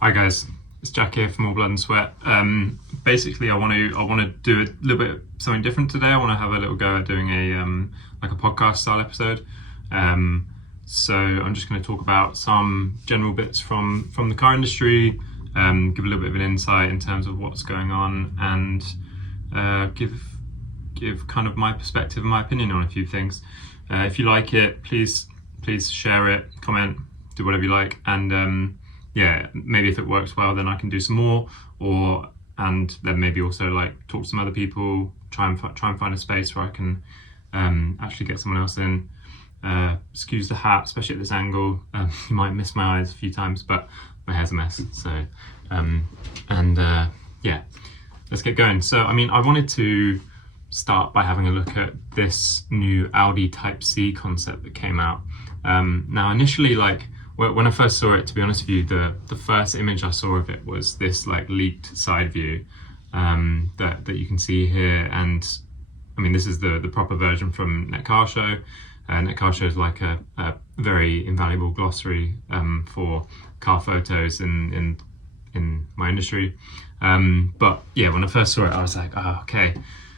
Hi guys, it's Jack here from All Blood and Sweat. Basically, I want to do a little bit something different today. I want to have a little go at doing a like a podcast style episode. So I'm just going to talk about some general bits from the car industry, give a little bit of an insight in terms of what's going on, and give kind of my perspective and my opinion on a few things. If you like it, please share it, comment, do whatever you like, and yeah, maybe if it works well, then I can do some more, and then maybe also like talk to some other people, try and find a space where I can actually get someone else in. Excuse the hat, especially at this angle. You might miss my eyes a few times, but my hair's a mess. So, yeah, let's get going. So, I mean, I wanted to start by having a look at this new Audi Type C concept that came out. Now, initially, like, when I first saw it, to be honest with you, the first image I saw of it was this like leaked side view that you can see here. And I mean, this is the proper version from Net Car Show. Net Car Show is like a very invaluable glossary for car photos in my industry. But yeah, when I first saw it, I was like, oh, okay.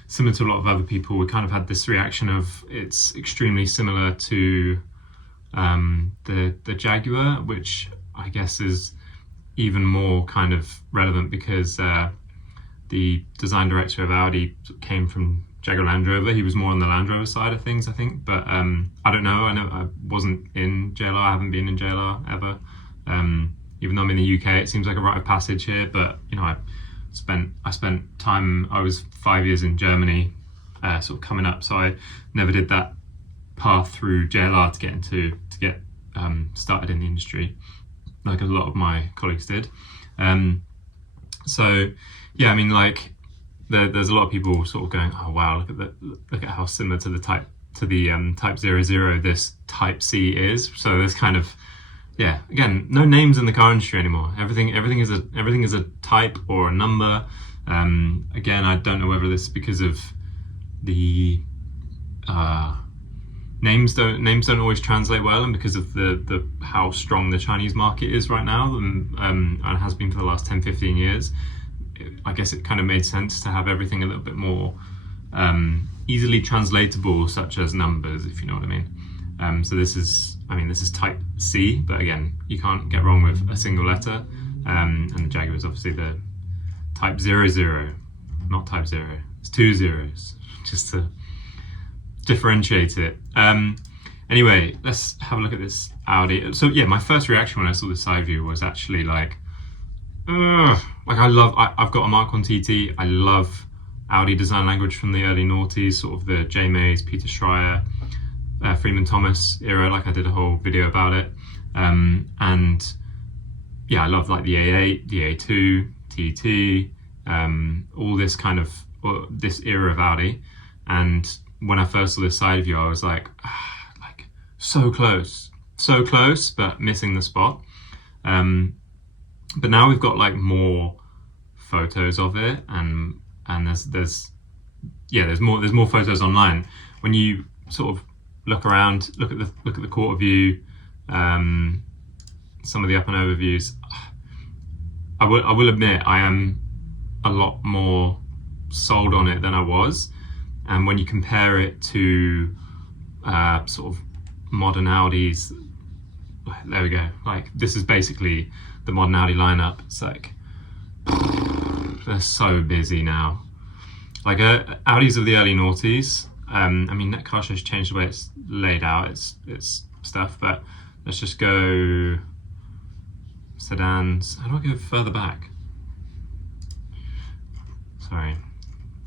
Similar to a lot of other people, we kind of had this reaction of it's extremely similar to the Jaguar, which I guess is even more kind of relevant because the design director of Audi came from Jaguar Land Rover. He was more on the Land Rover side of things, I think, but I don't know. I know I wasn't in JLR. I haven't been in JLR ever. Even though I'm in the UK, it seems like a rite of passage here, but you know, I spent time, I was 5 years in Germany, sort of coming up, so I never did that path through JLR to get started in the industry, like a lot of my colleagues did. So yeah, I mean, like there's a lot of people sort of going, oh wow, look at how similar to the Type 00 this Type C is. So there's kind of, yeah, again, no names in the car industry anymore. Everything is a type or a number. Again, I don't know whether this is because of the names don't always translate well, and because of the how strong the Chinese market is right now, and has been for the last 10-15 years. I guess it kind of made sense to have everything a little bit more easily translatable, such as numbers, if you know what I mean. So this is Type C, but again, you can't get wrong with a single letter. And the Jaguar is obviously the Type 00, not Type 0. It's 2 zeros, just to differentiate it. Anyway, let's have a look at this Audi. So yeah, my first reaction when I saw the side view was actually like, I've got a Mark 1 TT. I love Audi design language from the early noughties, sort of the J. Mays, Peter Schreier, Freeman Thomas era. Like I did a whole video about it. And yeah, I love like the A8, the A2, TT, all this kind of this era of Audi. And when I first saw this side view, I was like so close, but missing the spot. But now we've got like more photos of it, and there's more photos online. When you sort of look around, look at the quarter view, some of the up and over views, I will admit I am a lot more sold on it than I was. And when you compare it to sort of modern Audis, there we go. Like this is basically the modern Audi lineup. It's like they're so busy now. Like Audis of the early noughties. I mean, Net Car Show's changed the way it's laid out. It's stuff, but let's just go sedans. How do I go further back? Sorry,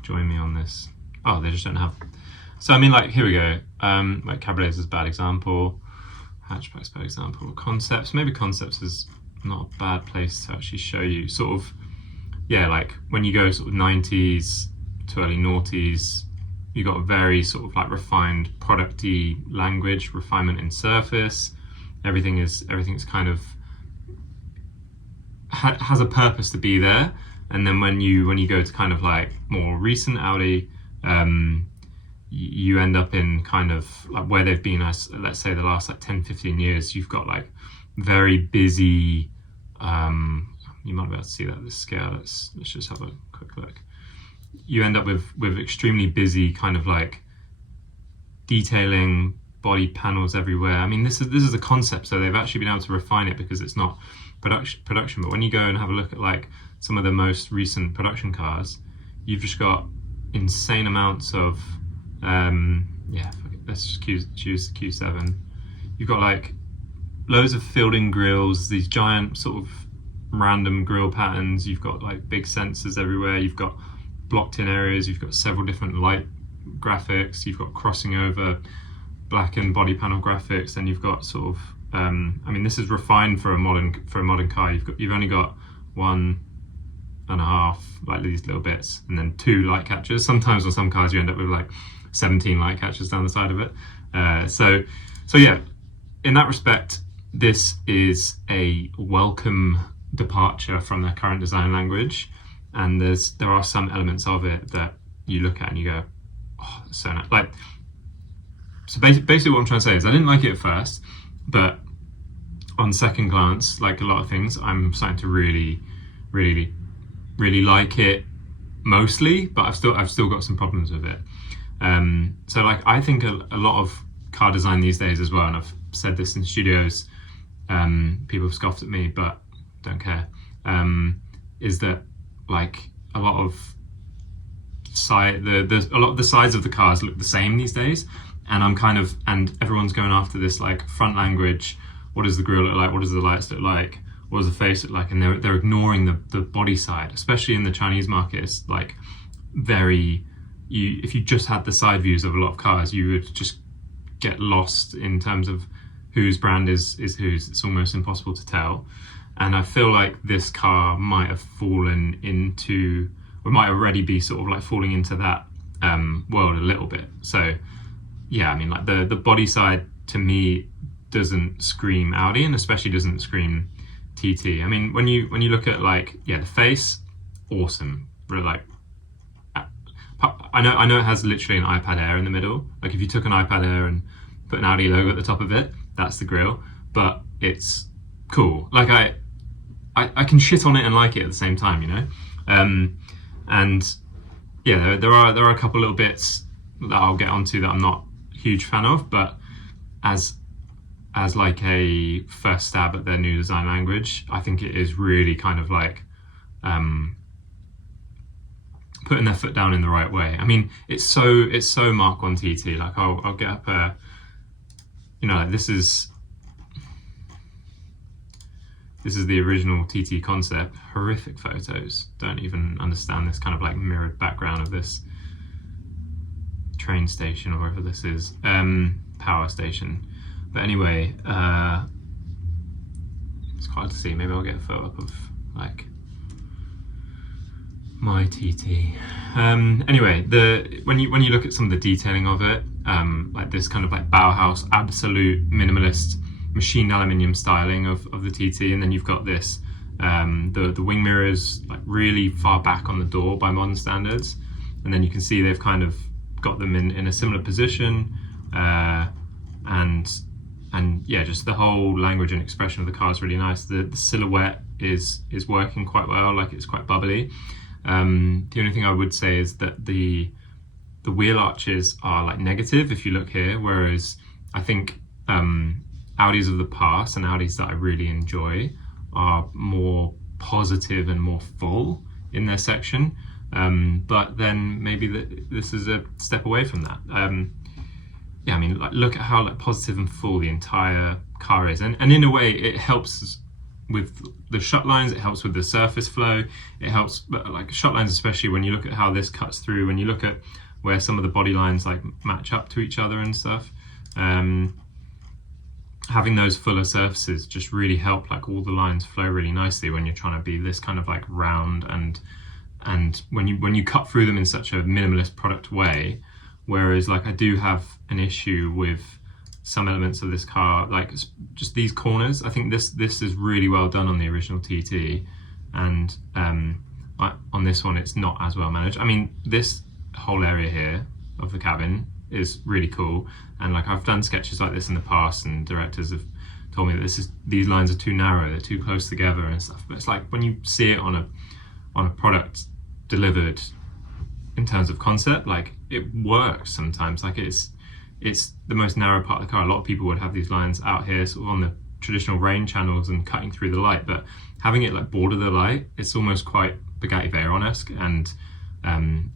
join me on this. Oh, they just don't have. So I mean, like here we go. Like Cabriolets is a bad example. Hatchback's a bad example. Concepts, maybe Concepts is not a bad place to actually show you. Sort of, yeah, like when you go sort of 90s to early noughties, you got a very sort of like refined producty language, refinement in surface. Everything's kind of has a purpose to be there. And then when you go to kind of like more recent Audi, you end up in kind of like where they've been, let's say the last like 10-15 years, you've got like very busy, you might be able to see that at this scale. Let's just have a quick look. You end up with extremely busy kind of like detailing body panels everywhere. I mean, this is a concept, so they've actually been able to refine it because it's not production. But when you go and have a look at like some of the most recent production cars, you've just got insane amounts of let's just choose the Q7. You've got like loads of filled-in grills, these giant sort of random grill patterns. You've got like big sensors everywhere. You've got blocked-in areas. You've got several different light graphics. You've got crossing over blackened body panel graphics. Then you've got sort of I mean, this is refined for a modern car. You've only got 1.5 like these little bits, and then 2 light catchers. Sometimes on some cars you end up with like 17 light catchers down the side of it. So yeah, in that respect, this is a welcome departure from their current design language, and there are some elements of it that you look at and you go, oh, that's so nice. Like, so basically what I'm trying to say is I didn't like it at first, but on second glance, like a lot of things, I'm starting to really like it mostly, but I've still got some problems with it. So like I think a lot of car design these days as well, and I've said this in studios, people have scoffed at me, but don't care, is that like a lot of the sides of the cars look the same these days, and everyone's going after this like front language. What does the grille look like? What does the lights look like? What does the face look like? And they're ignoring the body side, especially in the Chinese market. It's like if you just had the side views of a lot of cars, you would just get lost in terms of whose brand is whose. It's almost impossible to tell. And I feel like this car might have fallen into, or might already be sort of like falling into that world a little bit. So yeah, I mean, like the body side to me doesn't scream Audi, and especially doesn't scream TT. I mean, when you look at like, yeah, the face, awesome. Really, like, I know it has literally an iPad Air in the middle. Like if you took an iPad Air and put an Audi logo at the top of it, that's the grille. But it's cool. Like I can shit on it and like it at the same time, you know. And yeah, there are a couple little bits that I'll get onto that I'm not a huge fan of, but as like a first stab at their new design language, I think it is really kind of like putting their foot down in the right way. I mean, it's so Mark 1 TT. Like I'll get up you know, like this is the original TT concept. Horrific photos. Don't even understand this kind of like mirrored background of this train station or wherever this is, power station. But anyway, it's quite hard to see. Maybe I'll get a photo up of like my TT. Anyway, when you look at some of the detailing of it, like this kind of like Bauhaus, absolute minimalist machined aluminium styling of the TT, and then you've got this the wing mirrors like really far back on the door by modern standards, and then you can see they've kind of got them in a similar position, and yeah, just the whole language and expression of the car is really nice. The silhouette is working quite well, like it's quite bubbly. The only thing I would say is that the wheel arches are like negative if you look here, whereas I think Audis of the past and Audis that I really enjoy are more positive and more full in their section. But then maybe this is a step away from that. Yeah, I mean, like, look at how like positive and full the entire car is, and in a way it helps with the shut lines, it helps with the surface flow, it helps, but like shut lines especially when you look at how this cuts through, when you look at where some of the body lines like match up to each other and stuff. Having those fuller surfaces just really help like all the lines flow really nicely when you're trying to be this kind of like round, and when you cut through them in such a minimalist product way. Whereas like I do have an issue with some elements of this car, like just these corners. I think this is really well done on the original TT, and on this one it's not as well managed. I mean, this whole area here of the cabin is really cool, and like I've done sketches like this in the past, and directors have told me that these lines are too narrow, they're too close together and stuff. But it's like when you see it on a product delivered in terms of concept, like it works sometimes. Like it's the most narrow part of the car. A lot of people would have these lines out here sort of on the traditional rain channels and cutting through the light, but having it like border the light, it's almost quite Bugatti Veyron-esque, and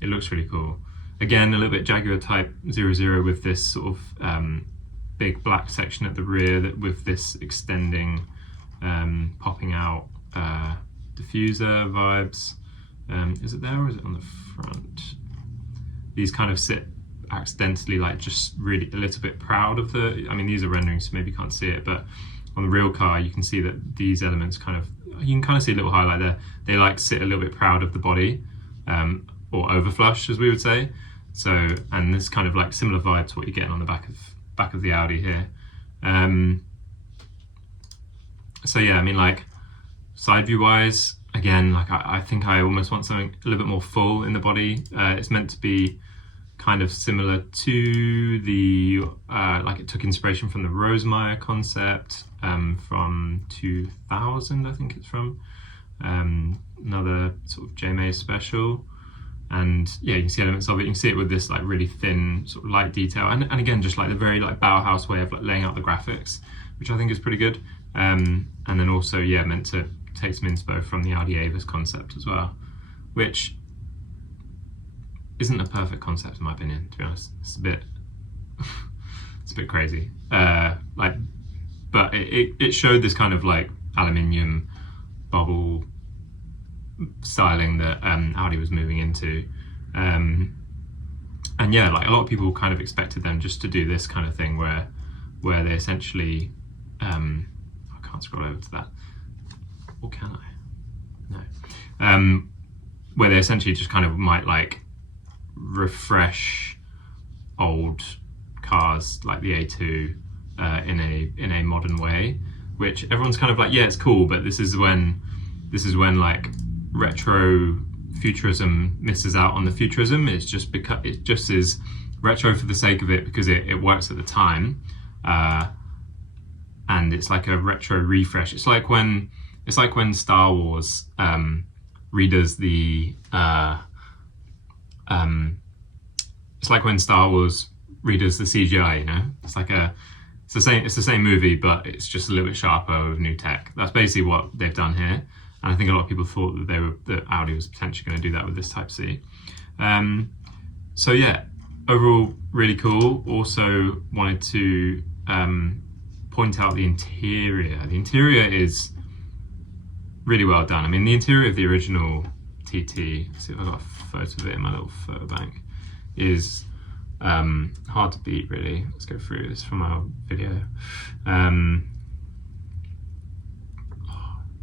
it looks really cool. Again, a little bit Jaguar Type 00 with this sort of big black section at the rear with this extending, popping out diffuser vibes. Is it there or is it on the front? These kind of sit accidentally, like just really a little bit proud of I mean, these are renderings, so maybe you can't see it, but on the real car, you can see that these elements you can kind of see a little highlight there. They like sit a little bit proud of the body, or overflush, as we would say. So, and this kind of like similar vibe to what you're getting on the back of the Audi here. So yeah, I mean, like side view wise, again, like I think I almost want something a little bit more full in the body. It's meant to be kind of similar to the, like it took inspiration from the Rosemeyer concept from 2000, I think it's from. Another sort of JMA special. And yeah, you can see elements of it. You can see it with this like really thin sort of light detail. And again, just like the very like Bauhaus way of like laying out the graphics, which I think is pretty good. And then also, yeah, meant to take some inspo from the Audi Avis concept as well, which isn't a perfect concept in my opinion, to be honest. It's a bit crazy. But it showed this kind of like aluminium bubble styling that Audi was moving into. And yeah, like a lot of people kind of expected them just to do this kind of thing where they essentially, I can't scroll over to that, or can I? No. Where they essentially just kind of might like refresh old cars like the A2 in a modern way, which everyone's kind of like, yeah, it's cool, but this is when like retro futurism misses out on the futurism. It's just because it just is retro for the sake of it, because it works at the time, and it's like a retro refresh. It's like when Star Wars redoes the it's like when Star Wars redoes the CGI, you know? It's the same movie, but it's just a little bit sharper with new tech. That's basically what they've done here. And I think a lot of people thought that Audi was potentially going to do that with this Type C. So yeah, overall really cool. Also wanted to point out the interior. The interior is really well done. I mean, the interior of the original TT, let's see if I've got a photo of it in my little photo bank, is hard to beat, really. Let's go through this from our video.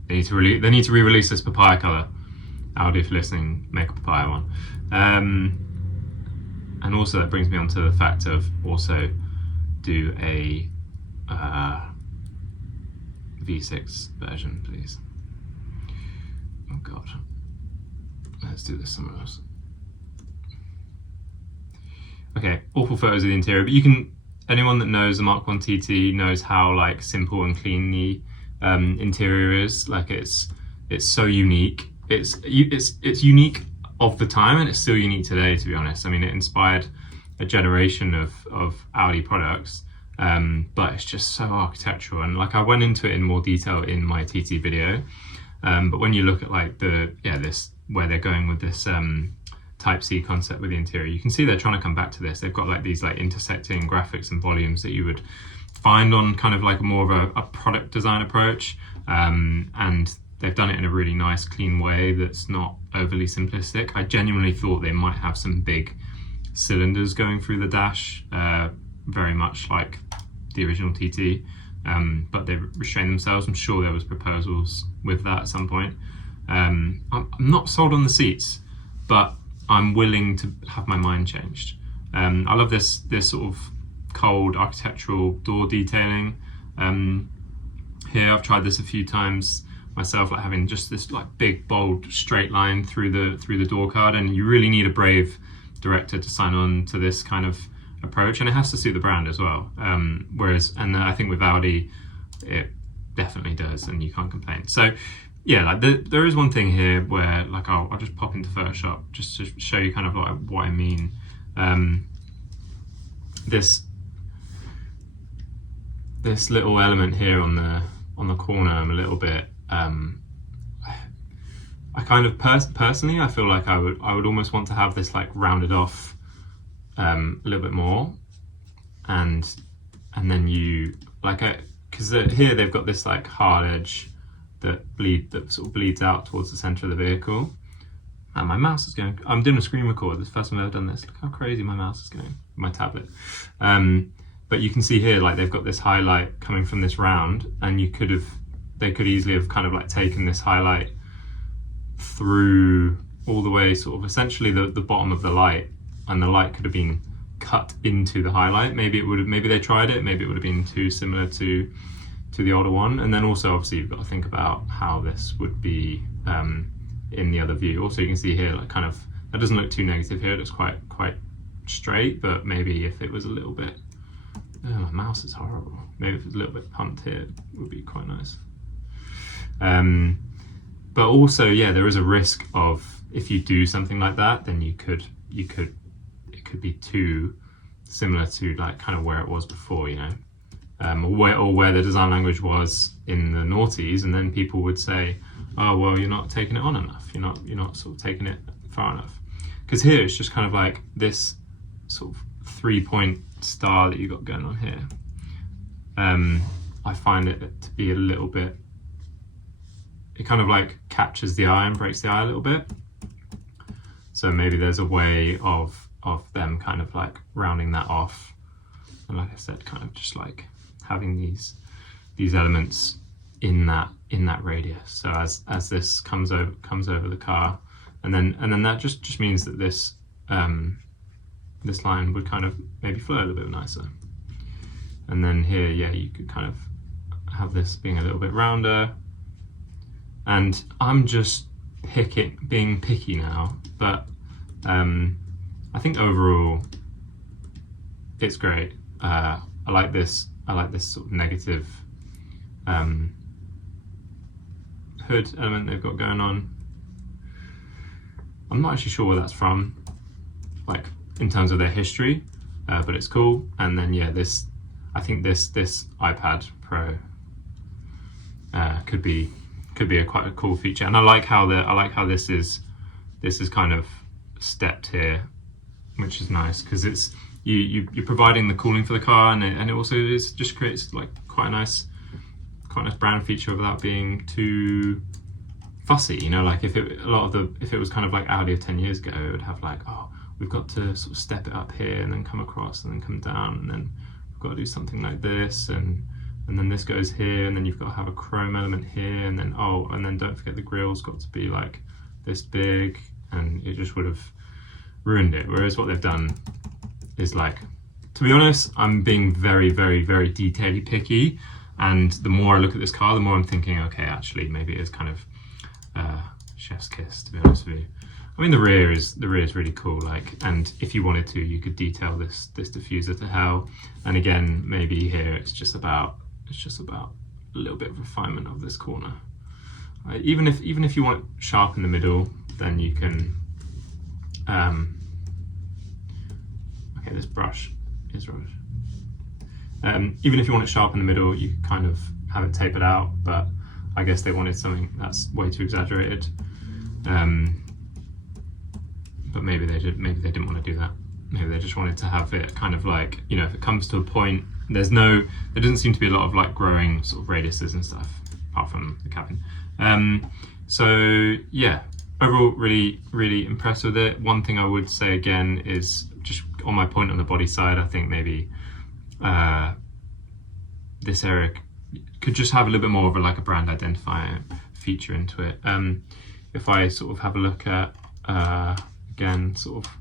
They need to re-release this papaya color. Audi, if you're listening, make a papaya one. And also that brings me on to the fact of also do a V6 version, please. Oh God. Let's do this somewhere else. Okay, awful photos of the interior, but anyone that knows the Mark 1 TT knows how like simple and clean the interior is. Like it's so unique. It's unique of the time, and it's still unique today, to be honest. I mean, it inspired a generation of Audi products, but it's just so architectural. And like I went into it in more detail in my TT video, but when you look at like this where they're going with this Type C concept with the interior, you can see they're trying to come back to this. They've got like these like intersecting graphics and volumes that you would find on kind of like more of a product design approach, and they've done it in a really nice, clean way that's not overly simplistic. I genuinely thought they might have some big cylinders going through the dash, very much like the original TT, but they've restrained themselves. I'm sure there was proposals with that at some point. I'm not sold on the seats, but I'm willing to have my mind changed. I love this sort of cold architectural door detailing. Here I've tried this a few times myself, like having just this like big bold straight line through the door card, and you really need a brave director to sign on to this kind of approach, and it has to suit the brand as well. I think with Audi, it definitely does, and you can't complain. So yeah, like there is one thing here where like I'll just pop into Photoshop just to show you kind of like what I mean. This little element here on the corner, I'm a little bit I kind of personally I feel like I would almost want to have this like rounded off a little bit more, and then you like because here they've got this like hard edge that sort of bleeds out towards the center of the vehicle. And my mouse is going. I'm doing a screen record. This is the first time I've ever done this. Look how crazy my mouse is going. My tablet. But you can see here, like they've got this highlight coming from this round, and they could easily have kind of like taken this highlight through all the way, sort of essentially the bottom of the light, and the light could have been cut into the highlight. Maybe they tried it. Maybe it would have been too similar to the older one. And then also, obviously, you've got to think about how this would be in the other view. Also, you can see here, like kind of that doesn't look too negative here. It looks quite straight, but maybe if it was a little bit. Oh, my mouse is horrible. Maybe if it was a little bit pumped here, it would be quite nice. But also, yeah, there is a risk of if you do something like that, then it could be too similar to like kind of where it was before, you know, or where the design language was in the noughties, and then people would say, oh well, you're not taking it on enough. You're not sort of taking it far enough. Because here it's just kind of like this sort of 3-point star that you got going on here. I find it to be a little bit. It kind of like captures the eye and breaks the eye a little bit. So maybe there's a way of them kind of like rounding that off, and like I said, kind of just like having these elements in that radius. So as this comes over the car, and then that just means that this this line would kind of maybe flow a little bit nicer. And then here, yeah, you could kind of have this being a little bit rounder. And I'm just being picky now, but I think overall it's great. I like this sort of negative hood element they've got going on. I'm not actually sure where that's from, like in terms of their history, but it's cool. And then yeah, I think this iPad Pro could be quite a cool feature. And I like how this is kind of stepped here, which is nice because it's you're providing the cooling for the car, and it also just creates like quite a nice brand feature without being too fussy, you know. Like if it was kind of like Audi of 10 years ago, it would have like, oh, we've got to sort of step it up here and then come across and then come down, and then we've got to do something like this, and then this goes here, and then you've got to have a chrome element here, and then don't forget the grill's got to be like this big, and it just would have ruined it. Whereas what they've done is like, to be honest, I'm being very, very, very detail-y picky, and the more I look at this car, the more I'm thinking, okay, actually maybe it is kind of chef's kiss, to be honest with you. I mean, the rear is really cool, like, and if you wanted to, you could detail this diffuser to hell. And again, maybe here it's just about a little bit of refinement of this corner. Even if you want it sharp in the middle, then you can. Okay, this brush is rubbish. Even if you want it sharp in the middle, you can kind of have it tapered out, but I guess they wanted something that's way too exaggerated. But maybe they didn't want to do that. Maybe they just wanted to have it kind of like, you know, if it comes to a point, there doesn't seem to be a lot of like growing sort of radiuses and stuff, apart from the cabin. So yeah, overall really, really impressed with it. One thing I would say again is just on my point on the body side, I think maybe this area could just have a little bit more of a brand identifier feature into it. If I sort of have a look at again sort of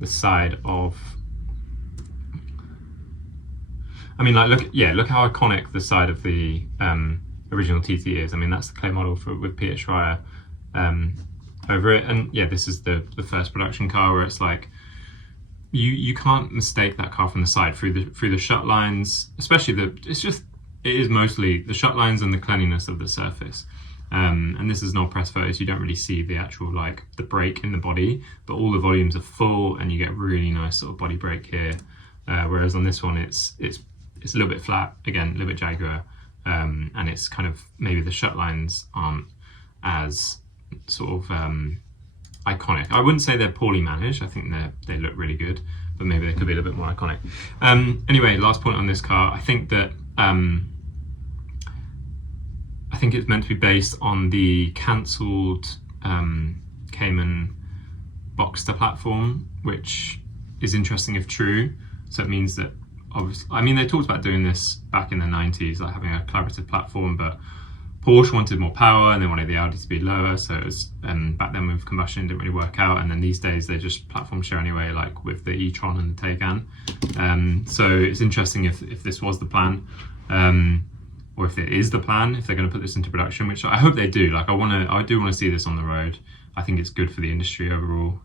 the side of, I mean, like look how iconic the side of the original TT is. I mean, that's the clay model with Peter Schreier over it, and yeah, this is the first production car where it's like you can't mistake that car from the side through the shut lines, especially it's just it is mostly the shut lines and the cleanliness of the surface. And this is an old press photos, you don't really see the actual like the brake in the body, but all the volumes are full and you get really nice sort of body brake here. Whereas on this one it's a little bit flat, again, a little bit Jaguar, and it's kind of, maybe the shut lines aren't as sort of iconic. I wouldn't say they're poorly managed, I think they look really good, but maybe they could be a little bit more iconic. Anyway, last point on this car, I think that I think it's meant to be based on the cancelled Cayman Boxster platform, which is interesting if true. So it means that, obviously, I mean, they talked about doing this back in the 90s, like having a collaborative platform, but Porsche wanted more power and they wanted the Audi to be lower. So it was, back then with combustion, it didn't really work out. And then these days they just platform share anyway, like with the e-tron and the Taycan. So it's interesting if this was the plan. Or if it is the plan, if they're going to put this into production, which I hope they do. Like I do want to see this on the road. I think it's good for the industry overall.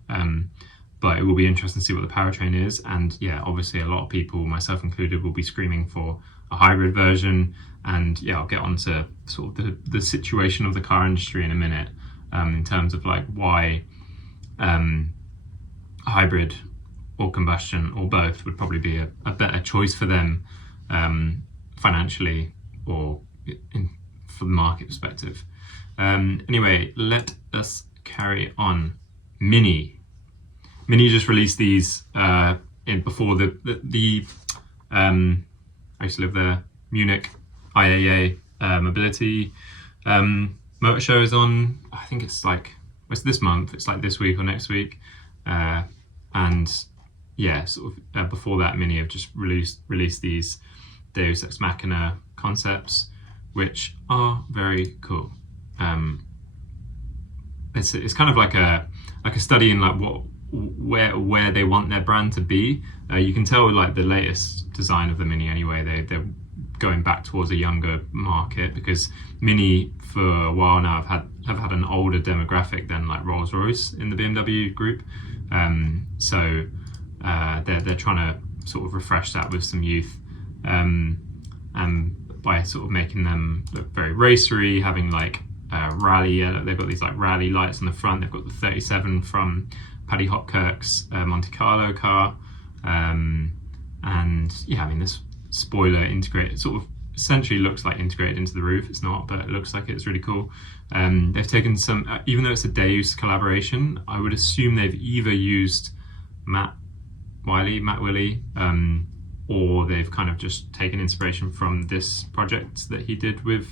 But it will be interesting to see what the powertrain is. And yeah, obviously a lot of people, myself included, will be screaming for a hybrid version. And yeah, I'll get on to sort of the situation of the car industry in a minute, in terms of like why a hybrid or combustion or both would probably be a better choice for them financially or from the market perspective. Anyway, let us carry on. Mini just released these before the I used to live there, Munich IAA mobility motor show is on. I think it's this month, it's like this week or next week, and yeah, sort of before that, Mini have just released these Deus Ex Machina concepts, which are very cool. It's kind of like a study in like where they want their brand to be. You can tell like the latest design of the Mini anyway, they're going back towards a younger market, because Mini for a while now have had an older demographic than like Rolls-Royce in the BMW group. So they're trying to sort of refresh that with some youth, and by sort of making them look very racery, having like rally. They've got these like rally lights on the front. They've got the 37 from Paddy Hopkirk's Monte Carlo car, and yeah, I mean, this spoiler integrated sort of essentially looks like integrated into the roof. It's not, but it looks like it's really cool. They've taken some, even though it's a Deus collaboration, I would assume they've either used Matt Willey, or they've kind of just taken inspiration from this project that he did with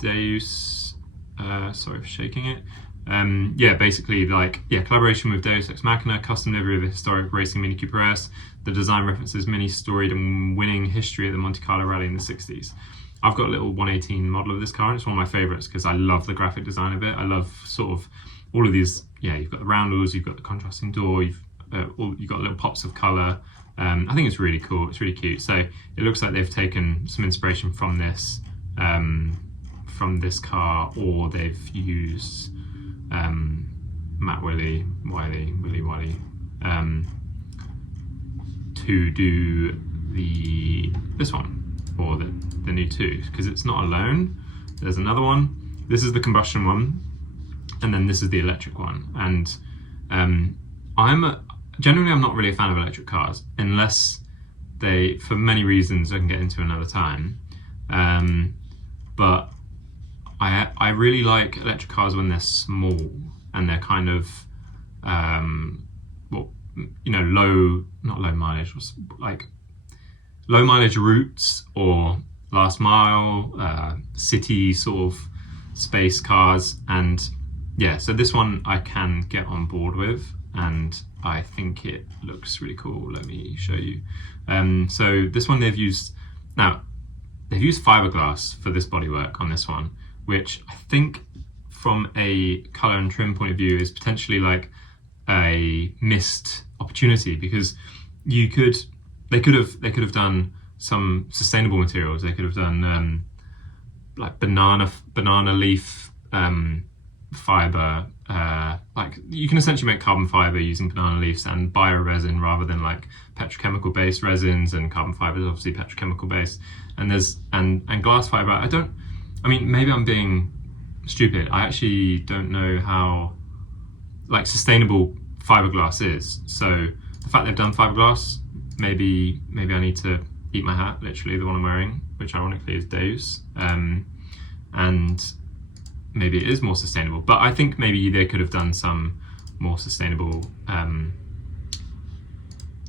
Deus. Sorry for shaking it. Yeah, basically like, yeah, collaboration with Deus Ex Machina, custom livery of the historic racing Mini Cooper S. The design references Mini's storied and winning history at the Monte Carlo Rally in the 60s. I've got a little 118 model of this car, and it's one of my favorites because I love the graphic design of it. I love sort of all of these, yeah, you've got the roundels, you've got the contrasting door, you've got little pops of color. I think it's really cool, it's really cute. So it looks like they've taken some inspiration from this car, or they've used Matt Willey to do this one, or the new two, because it's not alone. There's another one. This is the combustion one, and then this is the electric one. And generally I'm not really a fan of electric cars, unless they, for many reasons I can get into another time. But I really like electric cars when they're small and they're kind of low mileage routes or last mile, city sort of space cars. And yeah, so this one I can get on board with, and I think it looks really cool. Let me show you. So this one they've used fiberglass for this bodywork on this one, which I think from a color and trim point of view is potentially like a missed opportunity, because they could have done some sustainable materials. They could have done like banana leaf fiber like you can essentially make carbon fiber using banana leaves and bioresin rather than like petrochemical based resins, and carbon fiber is obviously petrochemical based, and there's and glass fiber. I mean maybe I'm being stupid, I actually don't know how like sustainable fiberglass is, so the fact they've done fiberglass, maybe I need to eat my hat, literally the one I'm wearing, which ironically is Dave's, and maybe it is more sustainable, but I think maybe they could have done some more sustainable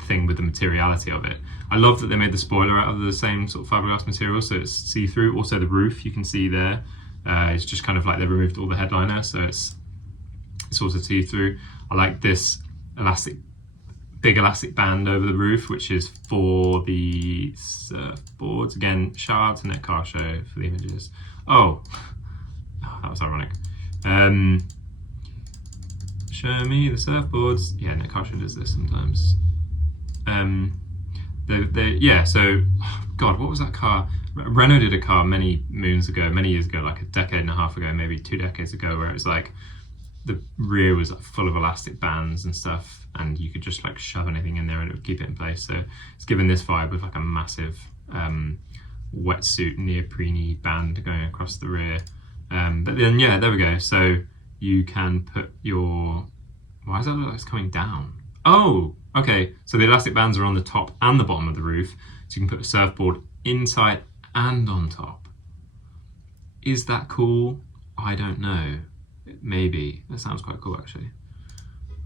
thing with the materiality of it. I love that they made the spoiler out of the same sort of fiberglass material, so it's see-through. Also the roof, you can see there, it's just kind of like they removed all the headliner, so it's also see-through. I like this big elastic band over the roof, which is for the surfboards. Again, shout out to Net Car Show for the images. Oh, that was ironic. Show me the surfboards. Yeah, Net Car Show does this sometimes. Yeah, so, God, what was that car? Renault did a car many years ago, like a decade and a half ago, maybe 2 decades ago, where it was like, the rear was like full of elastic bands and stuff, and you could just like shove anything in there and it would keep it in place. So it's given this vibe with like a massive wetsuit neoprene band going across the rear. But then, yeah, there we go. So you can put your, why does that look like it's coming down? Oh, okay. So the elastic bands are on the top and the bottom of the roof. So you can put a surfboard inside and on top. Is that cool? I don't know. Maybe. That sounds quite cool, actually.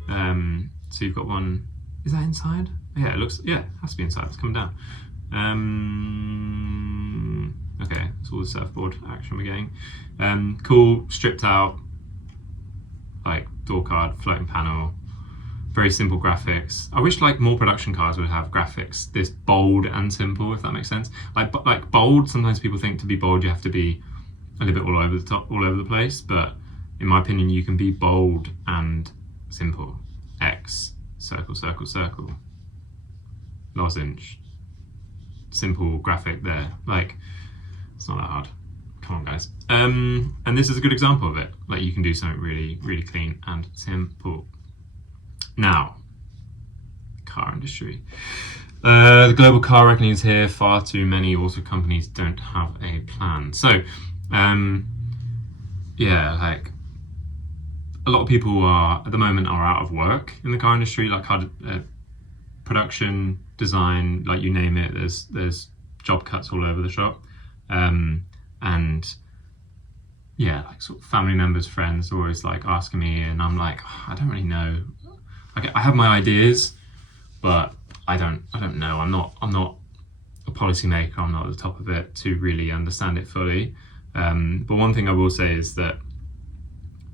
So you've got one, is that inside? Yeah, it looks, yeah, it has to be inside. It's coming down. Okay, that's all the surfboard action we're getting. Cool, stripped out, like door card, floating panel, very simple graphics. I wish like more production cars would have graphics this bold and simple, if that makes sense. Like bold, sometimes people think to be bold you have to be a little bit all over the top, all over the place, but in my opinion you can be bold and simple. X, circle, circle, circle, lozenge, simple graphic there. Like, it's not that hard. Come on, guys. And this is a good example of it. Like, you can do something really, really clean and simple. Now, car industry. The global car reckoning is here. Far too many auto companies don't have a plan. So, yeah, like, a lot of people are, at the moment, are out of work in the car industry, like car production, design, like you name it, there's job cuts all over the shop. And yeah, like sort of family members, friends are always like asking me, and I'm like, oh, I don't really know. Like, I have my ideas, but I don't know. I'm not a policymaker. I'm not at the top of it to really understand it fully. But one thing I will say is that,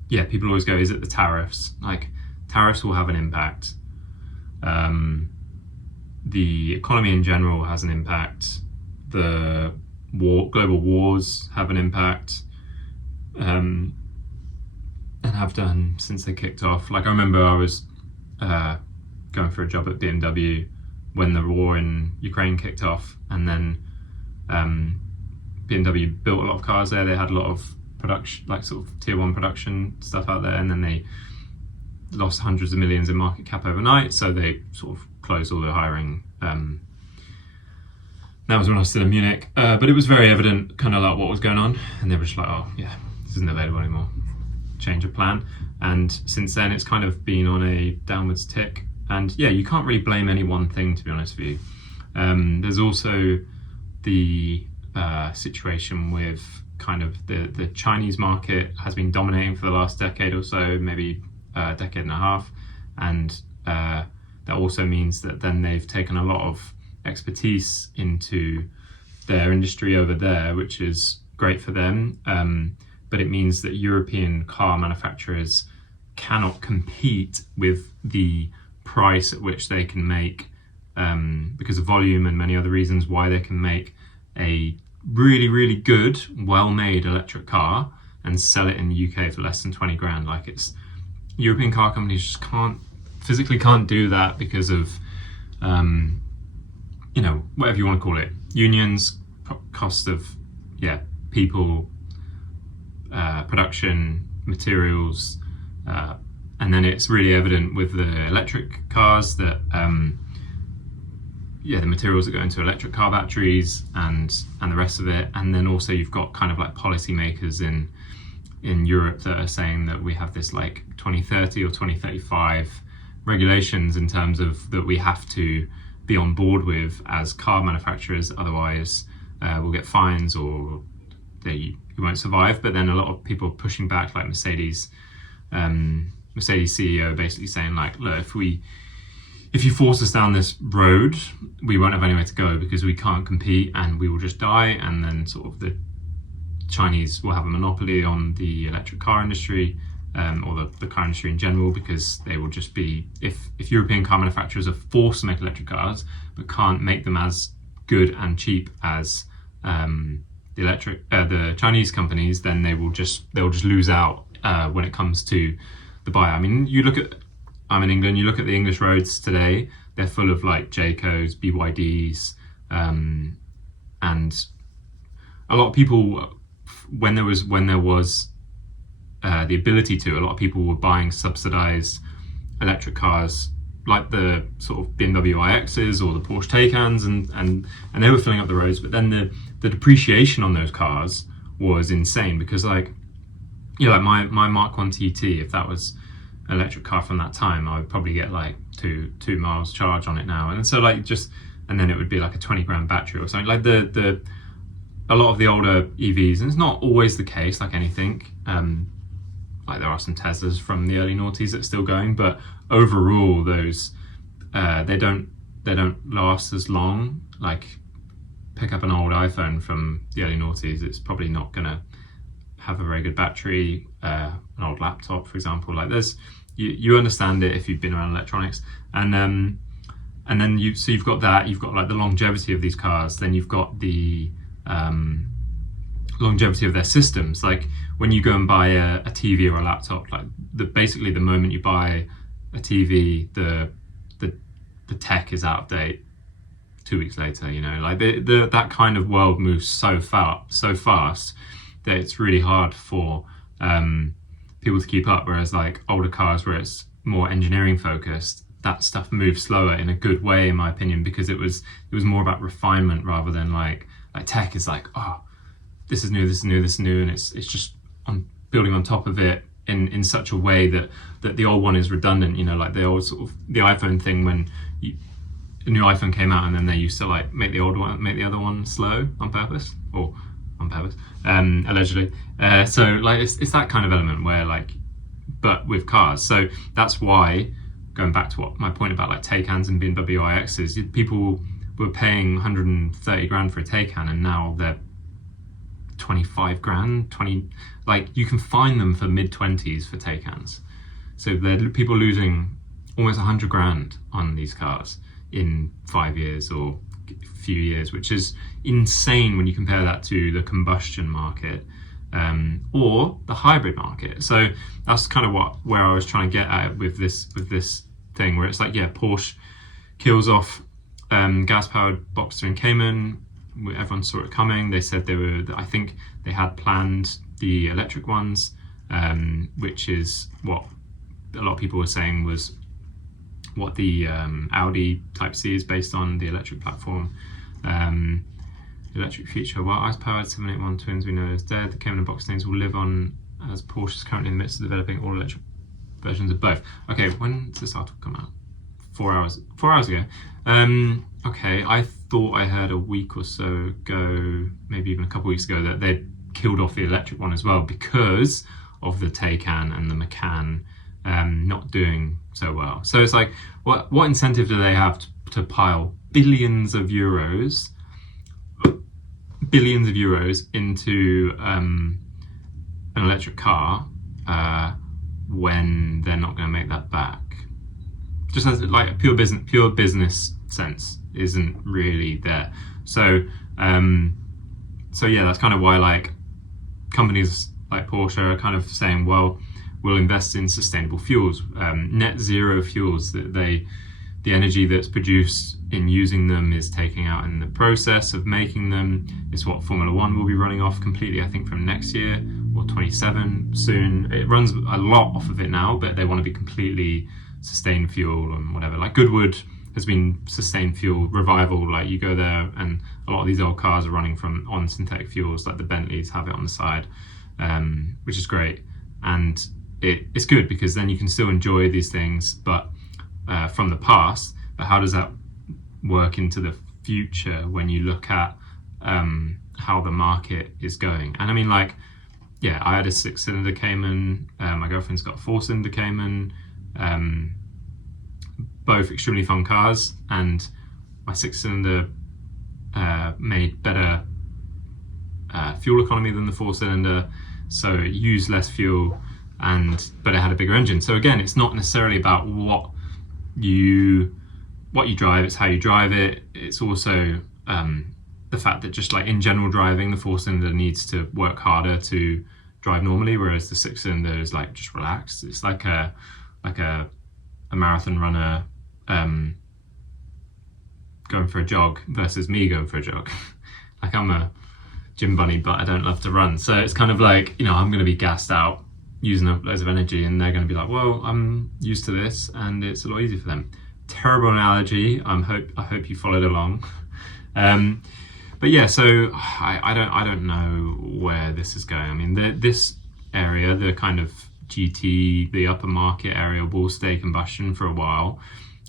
yeah, people always go, is it the tariffs? Like, tariffs will have an impact. The economy in general has an impact. The global wars have an impact, and have done since they kicked off. Like, I remember I was going for a job at BMW when the war in Ukraine kicked off, and then BMW built a lot of cars there. They had a lot of production, like sort of tier 1 production stuff out there, and then they lost hundreds of millions in market cap overnight, so they sort of closed all their hiring. That was when I was still in Munich, but it was very evident kind of like what was going on, and they were just like, oh yeah, this isn't available anymore, change of plan. And since then it's kind of been on a downwards tick, and yeah, you can't really blame any one thing, to be honest with you. There's also the situation with kind of the Chinese market has been dominating for the last decade or so, maybe a decade and a half, and that also means that then they've taken a lot of expertise into their industry over there, which is great for them, but it means that European car manufacturers cannot compete with the price at which they can make, because of volume and many other reasons why they can make a really, really good, well-made electric car and sell it in the UK for less than 20 grand. Like, it's, European car companies just physically can't do that because of, you know, whatever you want to call it, unions, cost of, yeah, people, production, materials, And then it's really evident with the electric cars that the materials that go into electric car batteries and the rest of it. And then also you've got kind of like policymakers in Europe that are saying that we have this like 2030 or 2035 regulations in terms of that we have to be on board with as car manufacturers, otherwise we'll get fines or you won't survive. But then a lot of people are pushing back, like Mercedes CEO basically saying like, look, if you force us down this road, we won't have anywhere to go because we can't compete and we will just die. And then sort of the Chinese will have a monopoly on the electric car industry, or the car industry in general, because they will just be, if European car manufacturers are forced to make electric cars but can't make them as good and cheap as the Chinese companies, then they'll just lose out when it comes to the buyer. I mean, I'm in England, you look at the English roads today, they're full of like Jaycos, BYDs, and a lot of people, when there was the ability to, a lot of people were buying subsidized electric cars like the sort of BMW iXs or the Porsche Taycans, and they were filling up the roads. But then the depreciation on those cars was insane, because like my Mark 1 TT, if that was an electric car from that time, I would probably get like two miles charge on it now. And so like and then it would be like a 20 grand battery or something. Like a lot of the older EVs, and it's not always the case, like anything, like there are some Teslas from the early noughties that are still going, but overall those they don't last as long. Like pick up an old iPhone from the early noughties, it's probably not gonna have a very good battery. An old laptop, for example, like you understand it if you've been around electronics. And then you've got that, you've got like the longevity of these cars, then you've got the longevity of their systems. Like when you go and buy a TV or a laptop, like basically the moment you buy a TV, the tech is out of date 2 weeks later. Like that kind of world moves so fast that it's really hard for people to keep up. Whereas like older cars, where it's more engineering focused, that stuff moves slower in a good way, in my opinion, because it was more about refinement rather than like tech is like, oh, this is new, and it's just building on top of it in such a way that the old one is redundant. Like the old sort of the iPhone thing, when a new iPhone came out and then they used to like make the other one slow on purpose, allegedly. So like it's that kind of element where like, but with cars. So that's why, going back to what my point about like Taycans and BMW iXs, people were paying 130 grand for a Taycan, and now they're 25 grand, like you can find them for mid-20s for Taycans. So they're people losing almost 100 grand on these cars in 5 years or a few years, which is insane when you compare that to the combustion market or the hybrid market. So that's kind of where I was trying to get at with this thing, where it's like, yeah, Porsche kills off gas-powered Boxster and Cayman. Everyone saw it coming. They said I think they had planned the electric ones, which is what a lot of people were saying was what the Audi Type C is based on, the electric platform. Electric future, while ICE-powered 781 twins we know is dead, the Cayman and Boxster names will live on, as Porsche is currently in the midst of developing all-electric versions of both. Okay, when did this article come out? 4 hours ago. Okay, I thought I heard a week or so ago, maybe even a couple of weeks ago, that they'd killed off the electric one as well because of the Taycan and the Macan not doing so well. So it's like, what incentive do they have to pile billions of euros into an electric car when they're not going to make that back? Just as like a pure business sense isn't really there. So yeah, that's kind of why like companies like Porsche are kind of saying, well, we'll invest in sustainable fuels, net zero fuels. That the energy that's produced in using them is taking out in the process of making them. It's what Formula One will be running off completely, I think, from next year or 27 soon. It runs a lot off of it now, but they want to be completely sustained fuel and whatever. Like Goodwood has been sustained fuel revival. Like you go there and a lot of these old cars are running on synthetic fuels, like the Bentleys have it on the side, which is great. And it's good because then you can still enjoy these things, but from the past. But how does that work into the future when you look at how the market is going? And I mean, like, yeah, I had a 6-cylinder Cayman. My girlfriend's got a 4-cylinder Cayman. Both extremely fun cars, and my 6-cylinder made better fuel economy than the 4-cylinder, so it used less fuel, but it had a bigger engine. So again, it's not necessarily about what you drive, it's how you drive it. It's also the fact that just like in general driving, the 4-cylinder needs to work harder to drive normally, whereas the 6-cylinder is like just relaxed. It's like a marathon runner going for a jog versus me going for a jog. Like I'm a gym bunny, but I don't love to run. So it's kind of like, you know, I'm going to be gassed out using up loads of energy, and they're going to be like, well, I'm used to this and it's a lot easier for them. Terrible analogy. I hope you followed along. But yeah, so I don't know where this is going. I mean, this area, the kind of GT, the upper market area, will stay combustion for a while,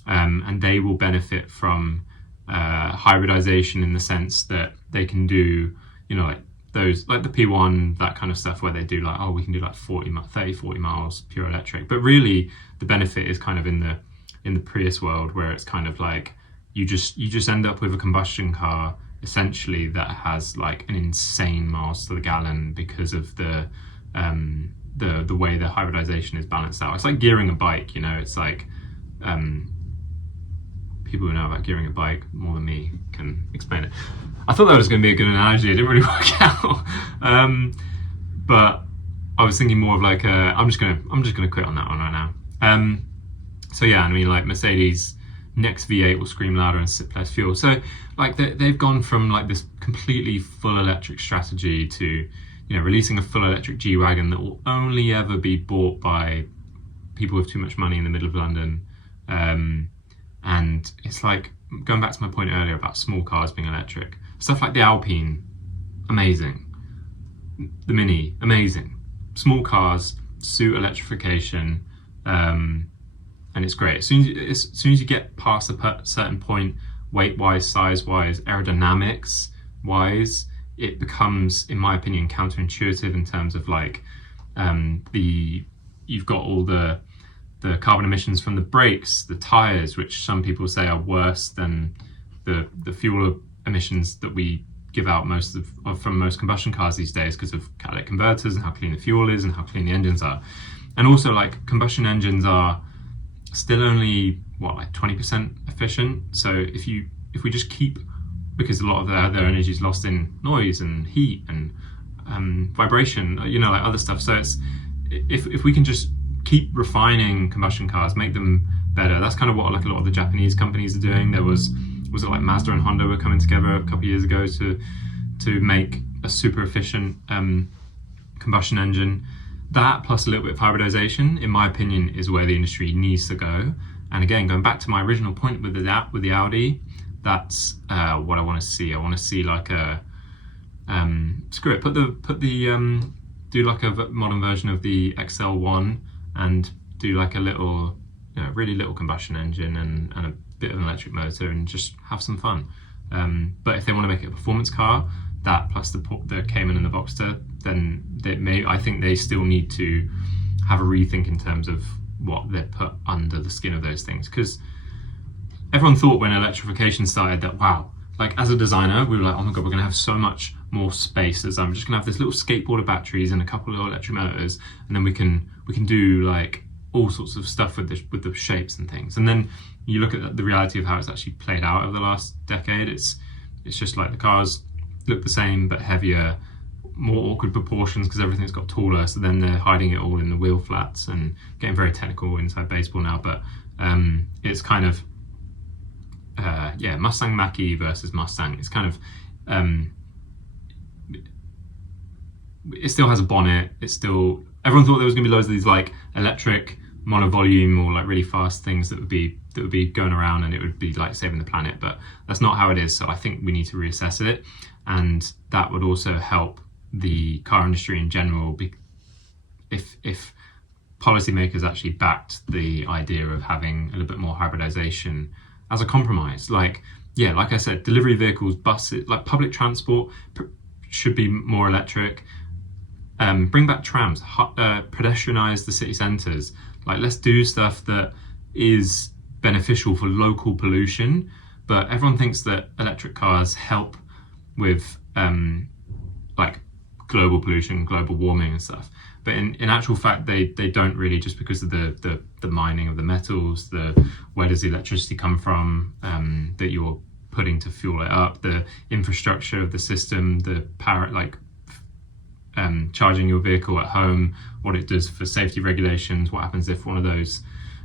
and they will benefit from hybridization in the sense that they can do, you know, like those, like the P1, that kind of stuff where they do like, oh, we can do like 40 miles pure electric. But really the benefit is kind of in the Prius world, where it's kind of like you just end up with a combustion car essentially that has like an insane miles to the gallon because of the way the hybridization is balanced out. It's like gearing a bike, you know. It's like people who know about gearing a bike more than me can explain it. I thought that was going to be a good analogy. It didn't really work out, but I was thinking more of like I'm just gonna quit on that one right now. So yeah, I mean, like Mercedes next V8 will scream louder and sip less fuel. So like they've gone from like this completely full electric strategy to, you know, releasing a full electric G-Wagon that will only ever be bought by people with too much money in the middle of London. And it's like, going back to my point earlier about small cars being electric, stuff like the Alpine, amazing. The Mini, amazing. Small cars suit electrification, and it's great. As soon as you get past a certain point, weight-wise, size-wise, aerodynamics-wise, it becomes, in my opinion, counterintuitive in terms of like you've got all the carbon emissions from the brakes, the tires, which some people say are worse than the fuel emissions that we give out from most combustion cars these days because of catalytic converters and how clean the fuel is and how clean the engines are. And also, like, combustion engines are still only like 20% efficient. So if we just keep, because a lot of their energy is lost in noise and heat and vibration, you know, like other stuff. So it's if we can just keep refining combustion cars, make them better. That's kind of what like a lot of the Japanese companies are doing. There was it like Mazda and Honda were coming together a couple of years ago to make a super efficient combustion engine. That plus a little bit of hybridization, in my opinion, is where the industry needs to go. And again, going back to my original point with the Audi, that's what I want to see. I want to see like a screw it, do like a modern version of the XL1 and do like a little, you know, really little combustion engine and a bit of an electric motor and just have some fun. But if they want to make it a performance car, that plus the Cayman and the Boxster, then I think they still need to have a rethink in terms of what they put under the skin of those things. Because everyone thought when electrification started that, wow, like as a designer, we were like, oh my God, we're going to have so much more space. As I'm just going to have this little skateboard batteries and a couple of electric motors, and then we can do like all sorts of stuff with the shapes and things. And then you look at the reality of how it's actually played out over the last decade. It's just like the cars look the same but heavier, more awkward proportions because everything's got taller. So then they're hiding it all in the wheel flats and getting very technical inside baseball now. But it's kind of Mustang Mach-E versus Mustang. It's kind of it still has a bonnet. Everyone thought there was going to be loads of these like electric monovolume or like really fast things that would be going around, and it would be like saving the planet, but that's not how it is. So I think we need to reassess it, and that would also help the car industry in general, if policymakers actually backed the idea of having a little bit more hybridization as a compromise. Like I said, delivery vehicles, buses, like public transport should be more electric. Bring back trams, pedestrianize the city centres. Like, let's do stuff that is beneficial for local pollution. But everyone thinks that electric cars help with like global pollution, global warming and stuff. But in actual fact, they don't really, just because of the mining of the metals, where does the electricity come from that you're putting to fuel it up, the infrastructure of the system, the power, like charging your vehicle at home, what it does for safety regulations, what happens if one of those,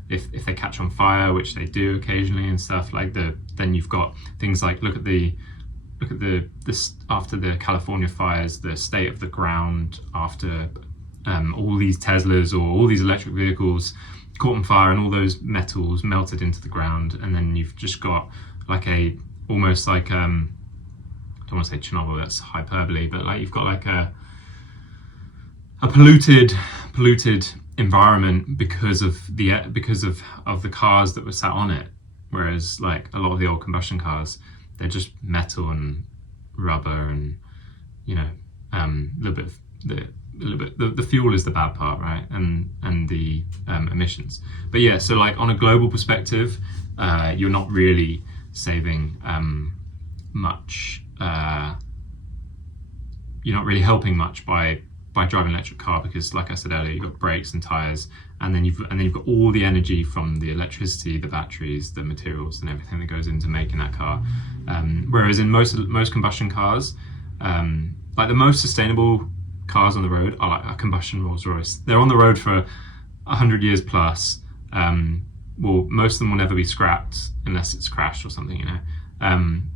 if they catch on fire, which they do occasionally and stuff, like then you've got things like, look at this after the California fires, the state of the ground after all these Teslas or all these electric vehicles caught on fire and all those metals melted into the ground, and then you've just got like almost like I don't want to say Chernobyl, that's hyperbole, but like you've got like a polluted environment because of the cars that were sat on it. Whereas like a lot of the old combustion cars, they're just metal and rubber, and the fuel is the bad part, right? And the emissions. But yeah, so like on a global perspective, you're not really saving much. You're not really helping much by driving an electric car, because like I said earlier, you've got brakes and tires, and then you've got all the energy from the electricity, the batteries, the materials, and everything that goes into making that car. Whereas in most combustion cars, like the most sustainable cars on the road are like a combustion Rolls Royce. They're on the road for 100 years plus. Most of them will never be scrapped unless it's crashed or something, and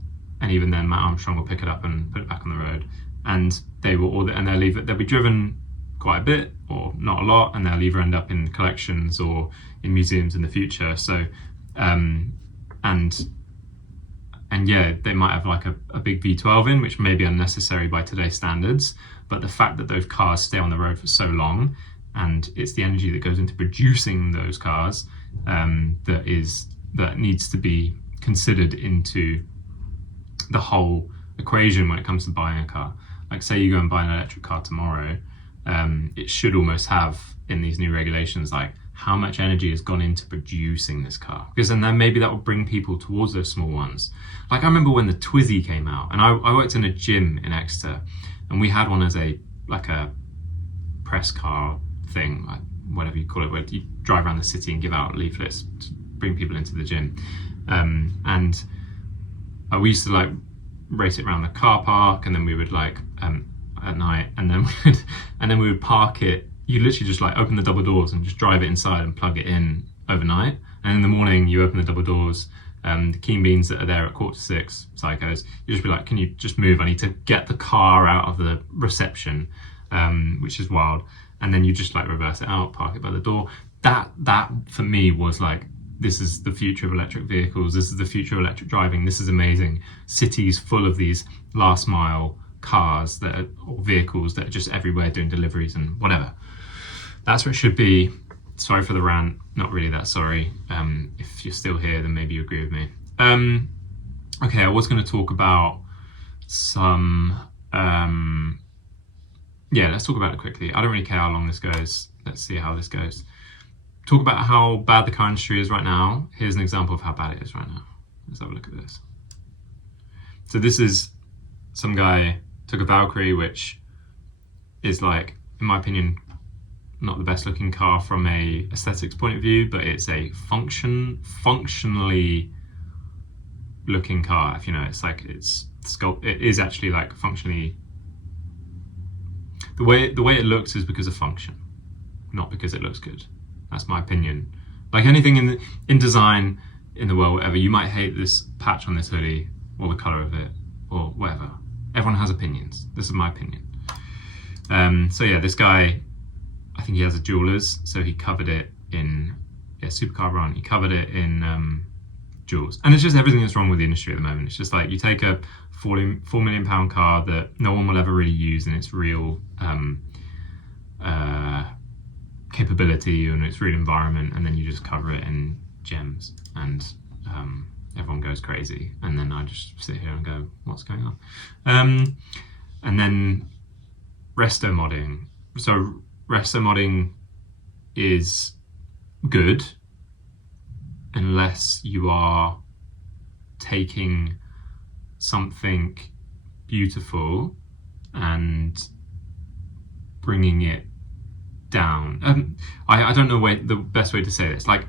even then Matt Armstrong will pick it up and put it back on the road, and they'll be driven quite a bit or not a lot, and they'll either end up in collections or in museums in the future. So and yeah, they might have like a big V12 in, which may be unnecessary by today's standards, but the fact that those cars stay on the road for so long, and it's the energy that goes into producing those cars that needs to be considered into the whole equation when it comes to buying a car. Like, say you go and buy an electric car tomorrow, it should almost have in these new regulations like how much energy has gone into producing this car, because then maybe that will bring people towards those small ones. Like, I remember when the Twizy came out, and I worked in a gym in Exeter, and we had one as a press car thing, like whatever you call it, where you drive around the city and give out leaflets to bring people into the gym. And we used to like race it around the car park, and then we would like at night, and then we would park it. You literally just like open the double doors and just drive it inside and plug it in overnight, and in the morning you open the double doors. The keen beans that are there at 5:45, psychos, you just be like, can you just move? I need to get the car out of the reception, which is wild. And then you just like reverse it out, park it by the door. That for me was like, this is the future of electric vehicles. This is the future of electric driving. This is amazing. Cities full of these last mile cars or vehicles that are just everywhere doing deliveries and whatever. That's what it should be. Sorry for the rant. Not really that sorry. If you're still here, then maybe you agree with me. Okay, I was going to talk about some... yeah, let's talk about it quickly. I don't really care how long this goes. Let's see how this goes. Talk about how bad the car industry is right now. Here's an example of how bad it is right now. Let's have a look at this. So this is some guy took a Valkyrie, which is like, in my opinion, not the best looking car from a aesthetics point of view, but it's a functionally looking car. If you know, it's like it is actually like functionally. The way it looks is because of function, not because it looks good. That's my opinion. Like anything in design in the world, whatever, you might hate this patch on this hoodie or the color of it or whatever. Everyone has opinions. This is my opinion. So yeah, this guy, I think he has a jewelers, so he covered it in supercar run. He covered it in jewels, and it's just everything that's wrong with the industry at the moment. It's just like you take a £4 million car that no one will ever really use in its real capability and its real environment, and then you just cover it in gems, and everyone goes crazy. And then I just sit here and go, what's going on? And then resto modding. So resto modding is good unless you are taking something beautiful and bringing it down. I don't know the best way to say this. Like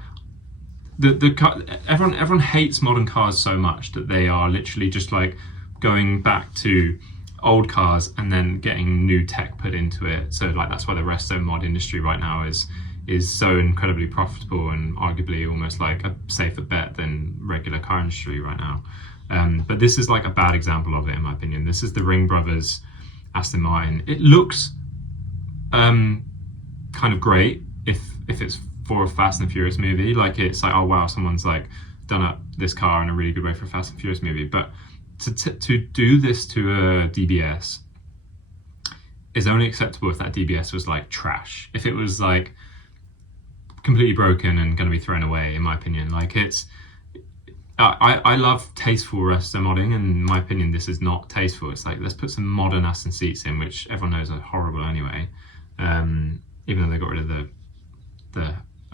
everyone hates modern cars so much that they are literally just like going back to old cars and then getting new tech put into it. So like that's why the resto mod industry right now is so incredibly profitable and arguably almost like a safer bet than regular car industry right now. But this is like a bad example of it, in my opinion. This is the Ring Brothers Aston Martin. It looks kind of great if it's for a Fast and Furious movie. Like it's like, oh wow, someone's like done up this car in a really good way for a Fast and Furious movie. But to do this to a DBS is only acceptable if that DBS was like trash. If it was like completely broken and going to be thrown away, in my opinion. Like it's, I love tasteful resto modding, and in my opinion, this is not tasteful. It's like, let's put some modern Aston seats in, which everyone knows are horrible anyway. Even though they got rid of a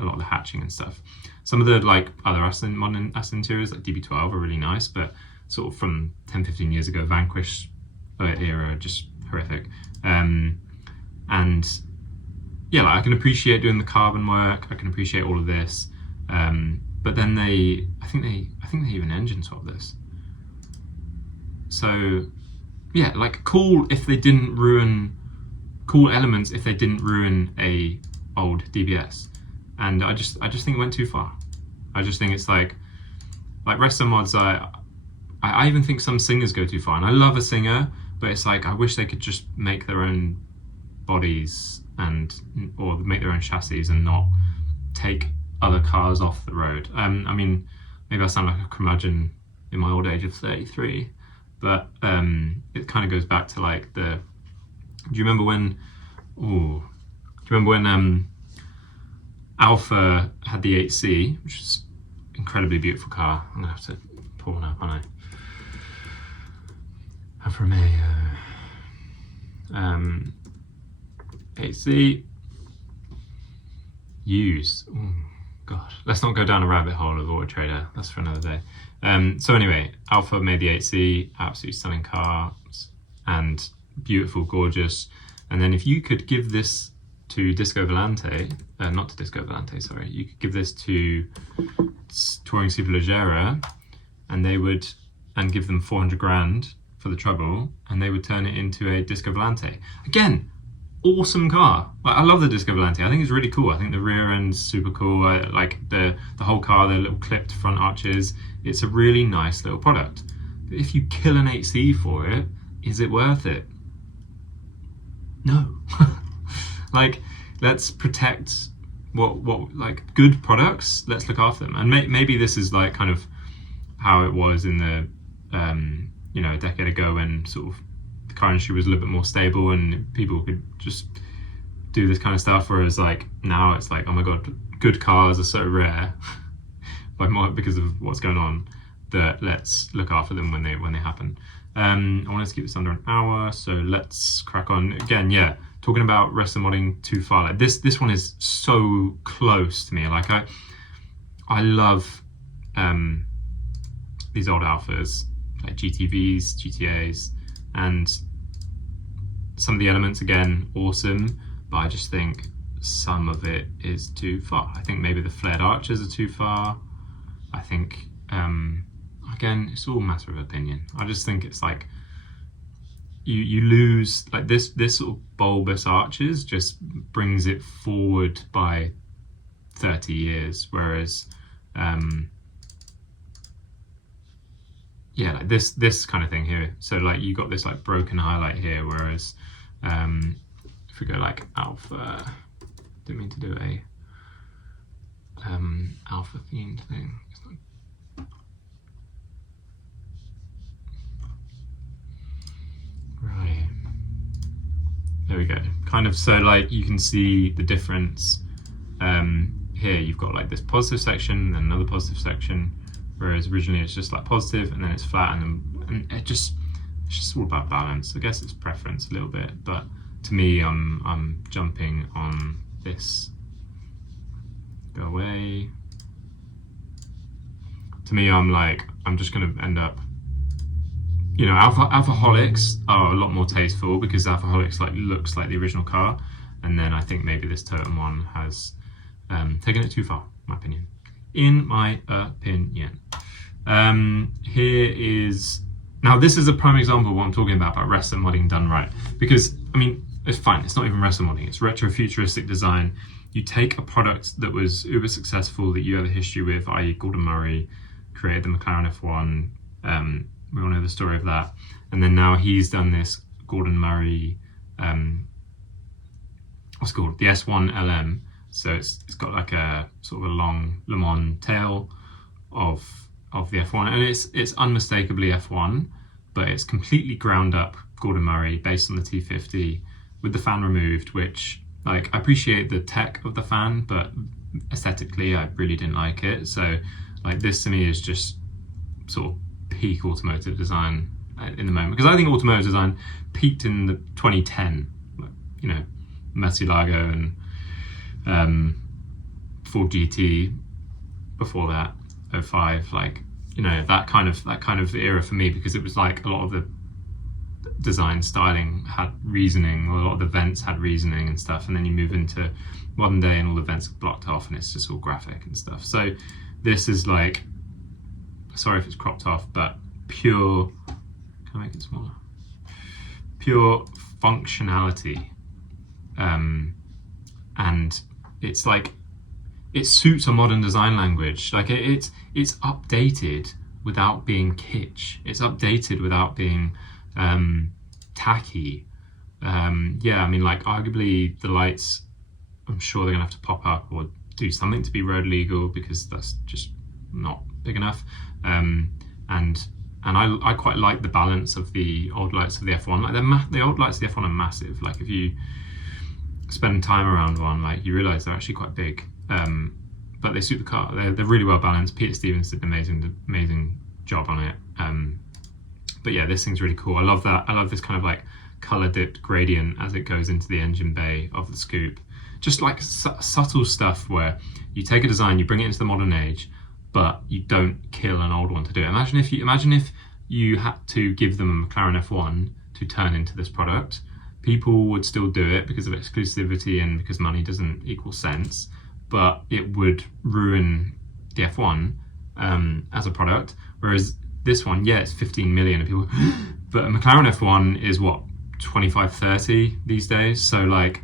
lot of the hatching and stuff. Some of the like other modern Aston interiors, like DB12, are really nice, but sort of from 10-15 years ago, Vanquish era, just horrific. And yeah, like I can appreciate doing the carbon work. I can appreciate all of this, but then I think they even engine swap this. So yeah, like cool if they didn't ruin, cool elements if they didn't ruin a old DBS. And I just think it went too far. I just think it's like resto mods. I even think some singers go too far, and I love a singer, but it's like I wish they could just make their own bodies or make their own chassis and not take other cars off the road. I mean, maybe I sound like a curmudgeon in my old age of 33, but it kind of goes back to like do you remember when Alpha had the 8C, which is an incredibly beautiful car. I'm gonna have to pull one up, aren't I? Alfa Romeo 8C used. Oh god, let's not go down a rabbit hole of Auto Trader. That's for another day. So anyway, Alpha made the 8C, absolutely stunning car, and beautiful, gorgeous. And then if you could give this to Disco Volante, not to Disco Volante, sorry, you could give this to Touring Superleggera, and they would, and give them 400 grand for the trouble, and they would turn it into a Disco Volante. Again, awesome car. Like, I love the Disco Volante. I think it's really cool. I think the rear end's super cool. I like the whole car, the little clipped front arches. It's a really nice little product. But if you kill an 8C for it, is it worth it? No. Like, let's protect what like good products. Let's look after them. And maybe this is like kind of how it was in the a decade ago, when sort of the car industry was a little bit more stable and people could just do this kind of stuff. Whereas like now it's like, oh my god, good cars are so rare, because of what's going on, that let's look after them when they happen. I wanted to keep this under an hour, so let's crack on. Again, yeah, talking about resto modding too far. Like this one is so close to me. Like I love these old Alphas, like GTVs, GTAs, and some of the elements, again, awesome, but I just think some of it is too far. I think maybe the flared arches are too far. I think again, it's all a matter of opinion. I just think it's like you lose, like this sort of bulbous arches just brings it forward by 30 years, whereas yeah, like this kind of thing here. So like you got this like broken highlight here, whereas if we go like alpha, didn't mean to do a alpha themed thing. Right, there we go. Kind of, so like you can see the difference. Here you've got like this positive section and another positive section, whereas originally it's just like positive and then it's flat, and it's just all about balance. I guess it's preference a little bit, but to me, I'm jumping on this. Go away. To me, I'm just going to end up, you know, alphaholics are a lot more tasteful because alphaholics like looks like the original car, and then I think maybe this Totem one has taken it too far, in my opinion. Here is, now this is a prime example of what I'm talking about retro modding done right, because I mean, it's fine, it's not even retro modding, it's retro-futuristic design. You take a product that was uber successful that you have a history with, i.e. Gordon Murray created the McLaren F1, we all know the story of that, and then now he's done this Gordon Murray, what's it called, the S1 LM. So it's got like a sort of a long Le Mans tail of the F1, and it's unmistakably F1, but it's completely ground up Gordon Murray based on the T50 with the fan removed, which, like, I appreciate the tech of the fan, but aesthetically I really didn't like it. So like this to me is just sort of peak automotive design in the moment, because I think automotive design peaked in the 2010, you know, Murcielago and Ford GT before that, 05, like, you know, that kind of era for me, because it was like a lot of the design styling had reasoning, or a lot of the vents had reasoning and stuff, and then you move into modern day and all the vents are blocked off and it's just all graphic and stuff. So this is like, sorry if it's cropped off, but pure, can I make it smaller? Pure functionality, and it's like, it suits a modern design language. Like it's updated without being kitsch. It's updated without being tacky. Yeah, I mean, like, arguably the lights, I'm sure they're gonna have to pop up or do something to be road legal, because that's just not big enough. And I quite like the balance of the old lights of the F1. Like the old lights of the F1 are massive. Like if you spend time around one, like you realize they're actually quite big, but they suit the car. They're really well balanced. Peter Stevens did an amazing job on it. But yeah, this thing's really cool. I love that. I love this kind of like color dipped gradient as it goes into the engine bay of the Scoop. Just like subtle stuff where you take a design, you bring it into the modern age, but you don't kill an old one to do it. Imagine if you had to give them a McLaren F1 to turn into this product. People would still do it because of exclusivity and because money doesn't equal sense, but it would ruin the F1 as a product. Whereas this one, yeah, it's 15 million people, but a McLaren F1 is what, 25, 30 these days. So like,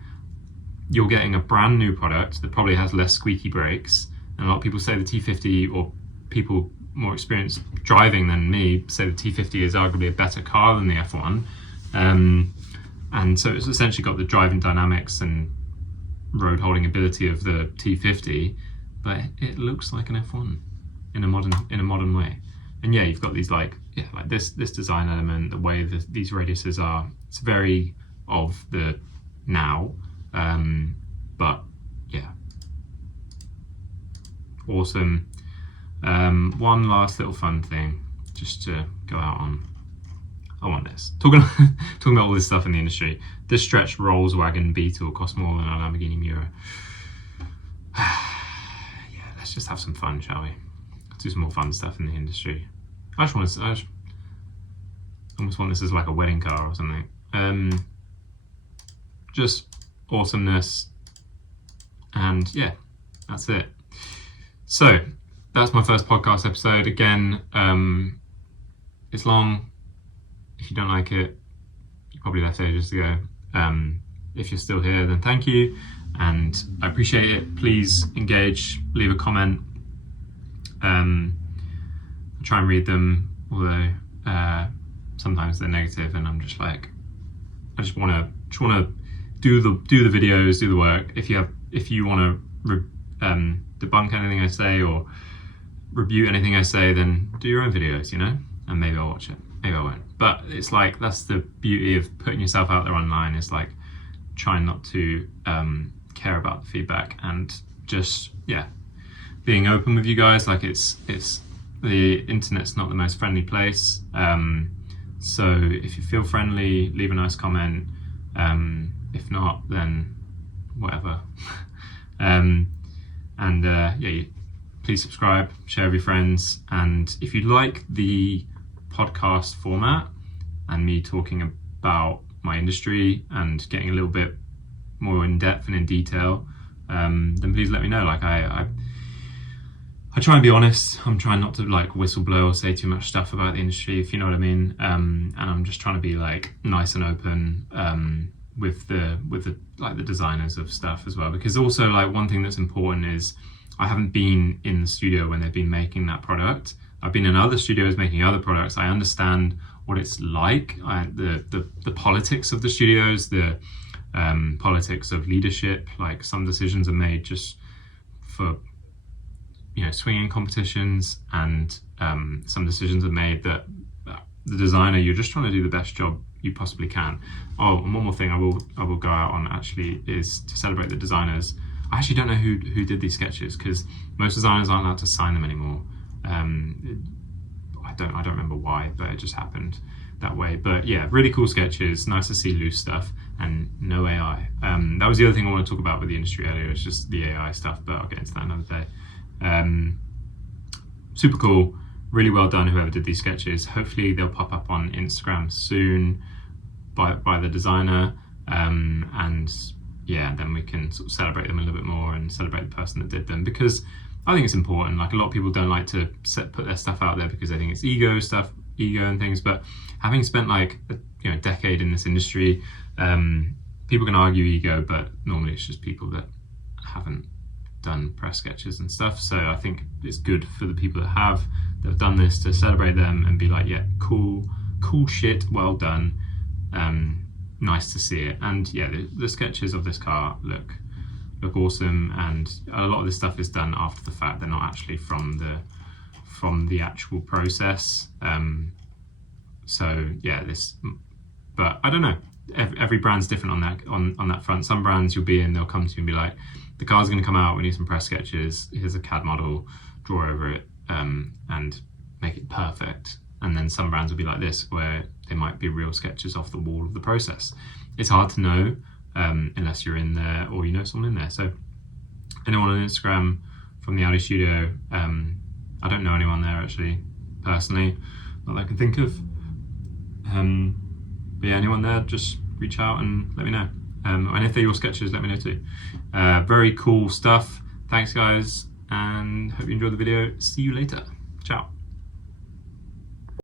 you're getting a brand new product that probably has less squeaky brakes. And a lot of people say the T50, or people more experienced driving than me, say the T50 is arguably a better car than the F1. And so it's essentially got the driving dynamics and road holding ability of the T50, but it looks like an F1 in a modern way. And yeah, you've got these like this design element, the way that these radiuses are, it's very of the now, but yeah, awesome. One last little fun thing just to go out on. I want this. Talking about all this stuff in the industry. This stretched Rolls-Wagon Beetle cost more than a Lamborghini Miura. Yeah, let's just have some fun, shall we? Let's do some more fun stuff in the industry. I almost want this as like a wedding car or something. Just awesomeness, and yeah, that's it. So that's my first podcast episode. Again, it's long. If you don't like it, you probably left ages ago. If you're still here, then thank you, and I appreciate it. Please engage, leave a comment. I'll try and read them, although sometimes they're negative, and I'm just like, I just want to do the videos, do the work. If you want to debunk anything I say or rebuke anything I say, then do your own videos, you know, and maybe I'll watch it, maybe I won't. But it's like, that's the beauty of putting yourself out there online, is like trying not to care about the feedback, and just, yeah, being open with you guys. Like, it's the internet's not the most friendly place, so if you feel friendly, leave a nice comment. If not, then whatever. Yeah, please subscribe, share with your friends, and if you like the podcast format and me talking about my industry and getting a little bit more in depth and in detail, then please let me know. Like, I try and be honest. I'm trying not to like whistleblow or say too much stuff about the industry, if you know what I mean. And I'm just trying to be like nice and open with the like the designers of stuff as well, because also, like, one thing that's important is I haven't been in the studio when they've been making that product. I've been in other studios making other products. I understand what it's like, the politics of the studios, the politics of leadership. Like, some decisions are made just for, you know, swinging competitions, and some decisions are made that the designer, you're just trying to do the best job you possibly can. Oh, and one more thing I will go out on actually is to celebrate the designers. I actually don't know who did these sketches, because most designers aren't allowed to sign them anymore. I don't remember why, but it just happened that way. But yeah, really cool sketches. Nice to see loose stuff and no AI. That was the other thing I want to talk about with the industry earlier. It's just the AI stuff, but I'll get into that another day. Super cool. Really well done, whoever did these sketches. Hopefully they'll pop up on Instagram soon by the designer, and yeah, then we can sort of celebrate them a little bit more and celebrate the person that did them, because I think it's important. Like, a lot of people don't like to put their stuff out there because they think it's ego and things, but having spent like a decade in this industry, people can argue ego, but normally it's just people that haven't done press sketches and stuff. So I think it's good for the people that have done this to celebrate them and be like, yeah, cool shit, well done, nice to see it. And yeah, the sketches of this car look awesome, and a lot of this stuff is done after the fact. They're not actually from the actual process. So yeah, but I don't know, every brand's different on that front. Some brands you'll be in, they'll come to you and be like, the car's going to come out, we need some press sketches, here's a CAD model, draw over it, and make it perfect. And then some brands will be like this, where they might be real sketches off the wall of the process. It's hard to know unless you're in there or you know someone in there. So anyone on Instagram from the Audi studio, I don't know anyone there actually, personally, not that I can think of. But yeah, anyone there, just reach out and let me know. And if they're your sketches, let me know too. Very cool stuff. Thanks guys, and hope you enjoyed the video. See you later. Ciao.